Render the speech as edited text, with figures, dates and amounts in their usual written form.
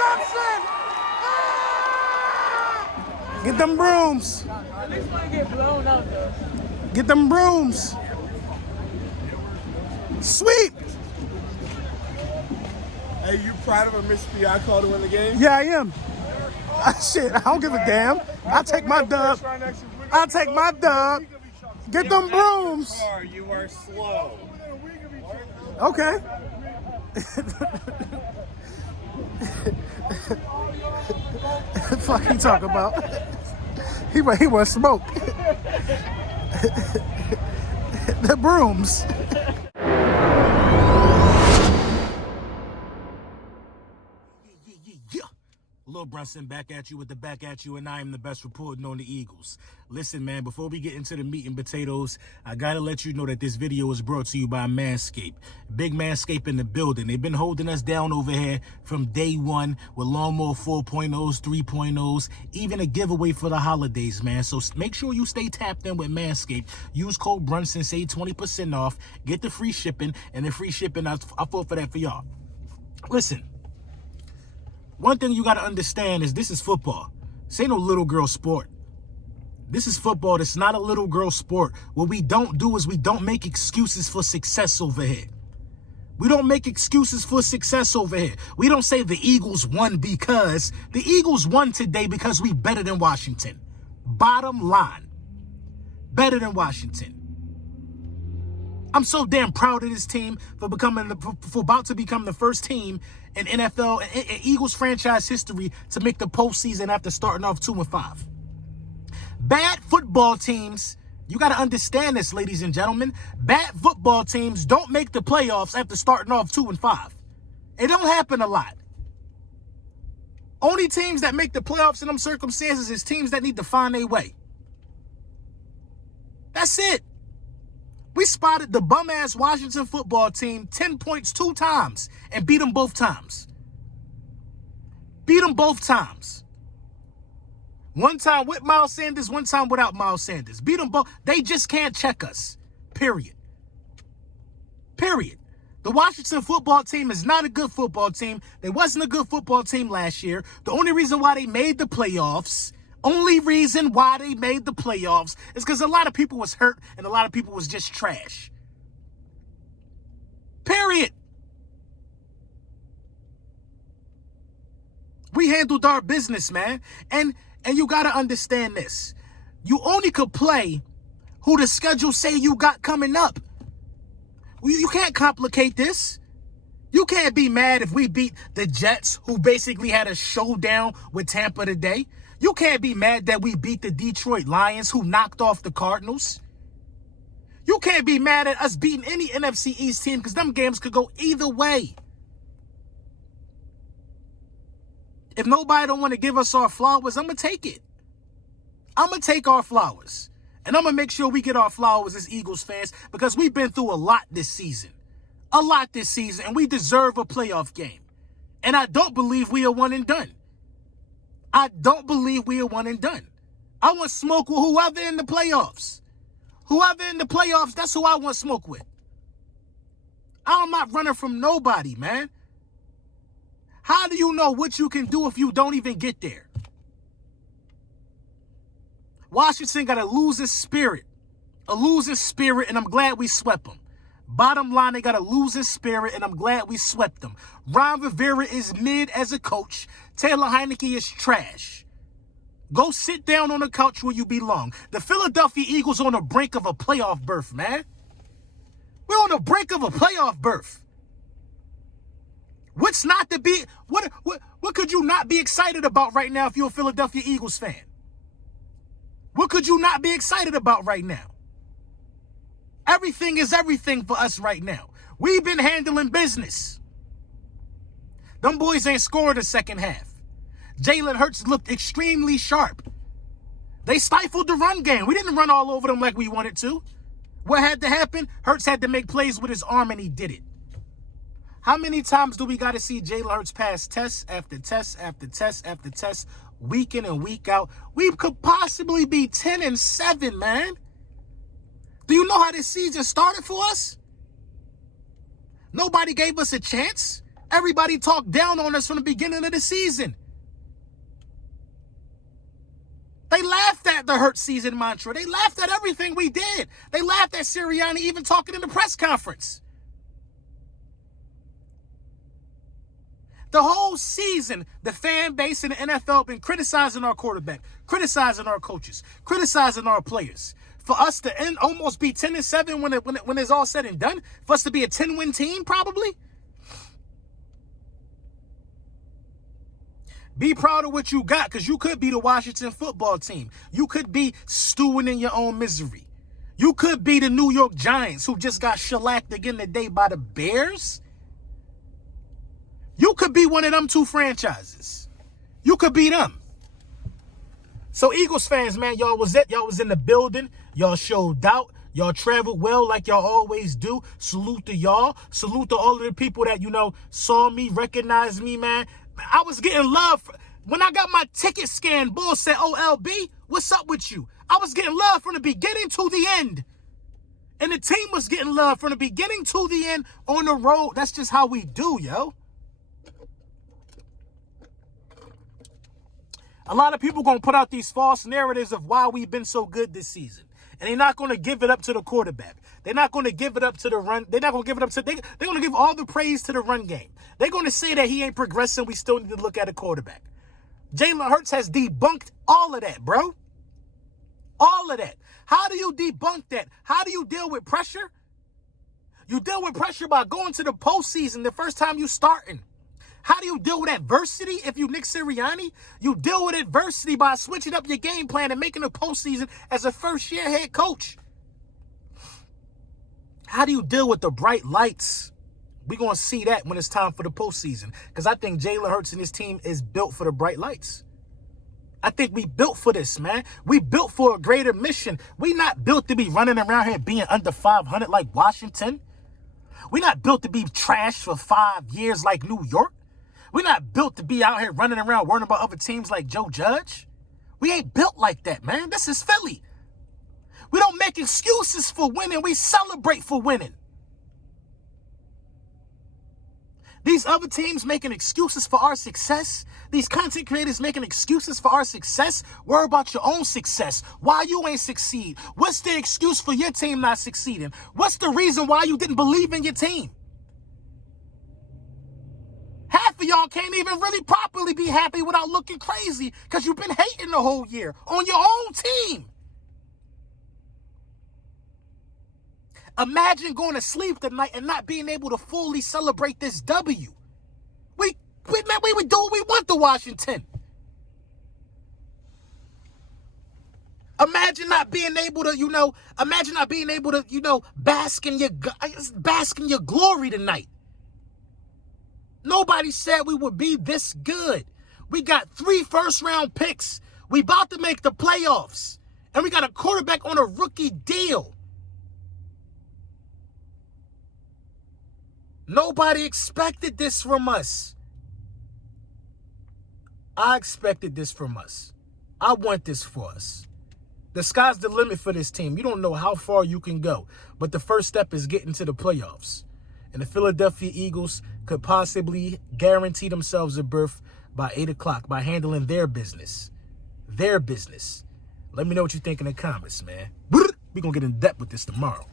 interception! Get them brooms. At least want to get blown out though. Get them brooms. Sweep. Hey, you proud of a missed PI call to win the game? Yeah, I am. Shit, I don't give a damn. I'll take my dub. I'll take my dub. Get them brooms. You are slow. Okay. Fuck you talk about? He was smoke. The brooms. Lil Brunson back at you with the back at you, and I am the best reporting on the Eagles. Listen, man, before we get into the meat and potatoes, I gotta let you know that this video is brought to you by Manscaped. Big Manscaped in the building. They've been holding us down over here from day one with Lawnmower 4.0s, 3.0s, even a giveaway for the holidays, man. So make sure you stay tapped in with Manscaped. Use code Brunson, save 20% off, get the free shipping, and the free shipping, I fought for that for y'all. Listen. One thing you got to understand is this is football. This ain't no little girl sport. This is football. It's not a little girl sport. What we don't do is we don't make excuses for success over here. We don't make excuses for success over here. We don't say the Eagles won because. The Eagles won today because we better than Washington. Bottom line. Better than Washington. I'm so damn proud of this team for about to become the first team in NFL and Eagles franchise history to make the postseason after starting off 2-5. Bad football teams, you got to understand this, ladies and gentlemen. Bad football teams don't make the playoffs after starting off 2-5. It don't happen a lot. Only teams that make the playoffs in them circumstances is teams that need to find their way. That's it. We spotted the bum-ass Washington football team 10 points 2 times and beat them both times. Beat them both times. One time with Miles Sanders, one time without Miles Sanders. Beat them both. They just can't check us. Period. Period. The Washington football team is not a good football team. They wasn't a good football team last year. The only reason why they made the playoffs is because a lot of people was hurt and a lot of people was just trash. Period. We handled our business, man. And you got to understand this. You only could play who the schedule say you got coming up. You can't complicate this. You can't be mad if we beat the Jets, who basically had a showdown with Tampa today. You can't be mad that we beat the Detroit Lions, who knocked off the Cardinals. You can't be mad at us beating any NFC East team because them games could go either way. If nobody don't want to give us our flowers, I'm going to take it. I'm going to take our flowers. And I'm going to make sure we get our flowers as Eagles fans because we've been through a lot this season. A lot this season, and we deserve a playoff game. And I don't believe we are one and done. I don't believe we are one and done. I want smoke with whoever in the playoffs. Whoever in the playoffs, that's who I want smoke with. I'm not running from nobody, man. How do you know what you can do if you don't even get there? Washington got a losing spirit, and I'm glad we swept them. Bottom line, they got a losing spirit, and I'm glad we swept them. Ron Rivera is mid as a coach. Taylor Heineke is trash. Go sit down on the couch where you belong. The Philadelphia Eagles on the brink of a playoff berth, man. We're on the brink of a playoff berth. What's not to be? What could you not be excited about right now if you're a Philadelphia Eagles fan? What could you not be excited about right now? Everything is everything for us right now. We've been handling business. Them boys ain't scored the second half. Jalen Hurts looked extremely sharp. They stifled the run game. We didn't run all over them like we wanted to. What had to happen? Hurts had to make plays with his arm, and he did it. How many times do we got to see Jalen Hurts pass test after test after test after test, week in and week out? We could possibly be 10-7, man. Do you know how this season started for us? Nobody gave us a chance. Everybody talked down on us from the beginning of the season. They laughed at the hurt season mantra. They laughed at everything we did. They laughed at Sirianni even talking in the press conference. The whole season, the fan base and the NFL been criticizing our quarterback, criticizing our coaches, criticizing our players. For us to almost be 10-7 when it's all said and done, for us to be a 10-win team, probably. Be proud of what you got, because you could be the Washington football team. You could be stewing in your own misery. You could be the New York Giants, who just got shellacked again today by the Bears. You could be one of them two franchises. You could be them. So Eagles fans, man, y'all was in the building. Y'all showed out. Y'all traveled well like y'all always do. Salute to y'all. Salute to all of the people that, saw me, recognized me, man. I was getting love. When I got my ticket scanned, Bull said, OLB, what's up with you? I was getting love from the beginning to the end. And the team was getting love from the beginning to the end on the road. That's just how we do, yo. A lot of people going to put out these false narratives of why we've been so good this season. And they're not going to give it up to the quarterback. They're not going to give it up to the run. They're not going to give it up to... They're going to give all the praise to the run game. They're going to say that he ain't progressing. We still need to look at a quarterback. Jalen Hurts has debunked all of that, bro. All of that. How do you debunk that? How do you deal with pressure? You deal with pressure by going to the postseason the first time you starting. How do you deal with adversity if you Nick Sirianni? You deal with adversity by switching up your game plan and making a postseason as a first-year head coach. How do you deal with the bright lights? We're going to see that when it's time for the postseason. Because I think Jalen Hurts and his team is built for the bright lights. I think we built for this, man. We built for a greater mission. We not built to be running around here being under 500 like Washington. We're not built to be trash for 5 years like New York. We're not built to be out here running around worrying about other teams like Joe Judge. We ain't built like that, man. This is Philly. We don't make excuses for winning. We celebrate for winning. These other teams making excuses for our success. These content creators making excuses for our success. Worry about your own success. Why you ain't succeed? What's the excuse for your team not succeeding? What's the reason why you didn't believe in your team? Half of y'all can't even really properly be happy without looking crazy because you've been hating the whole year on your own team. Imagine going to sleep tonight and not being able to fully celebrate this W. We would do what we want to Washington. Imagine not being able to, bask in your glory tonight. Nobody said we would be this good. We got 3 first-round picks. We about to make the playoffs. And we got a quarterback on a rookie deal. Nobody expected this from us. I expected this from us. I want this for us. The sky's the limit for this team. You don't know how far you can go. But the first step is getting to the playoffs. And the Philadelphia Eagles could possibly guarantee themselves a berth by 8 o'clock by handling their business. Their business. Let me know what you think in the comments, man. We're going to get in depth with this tomorrow.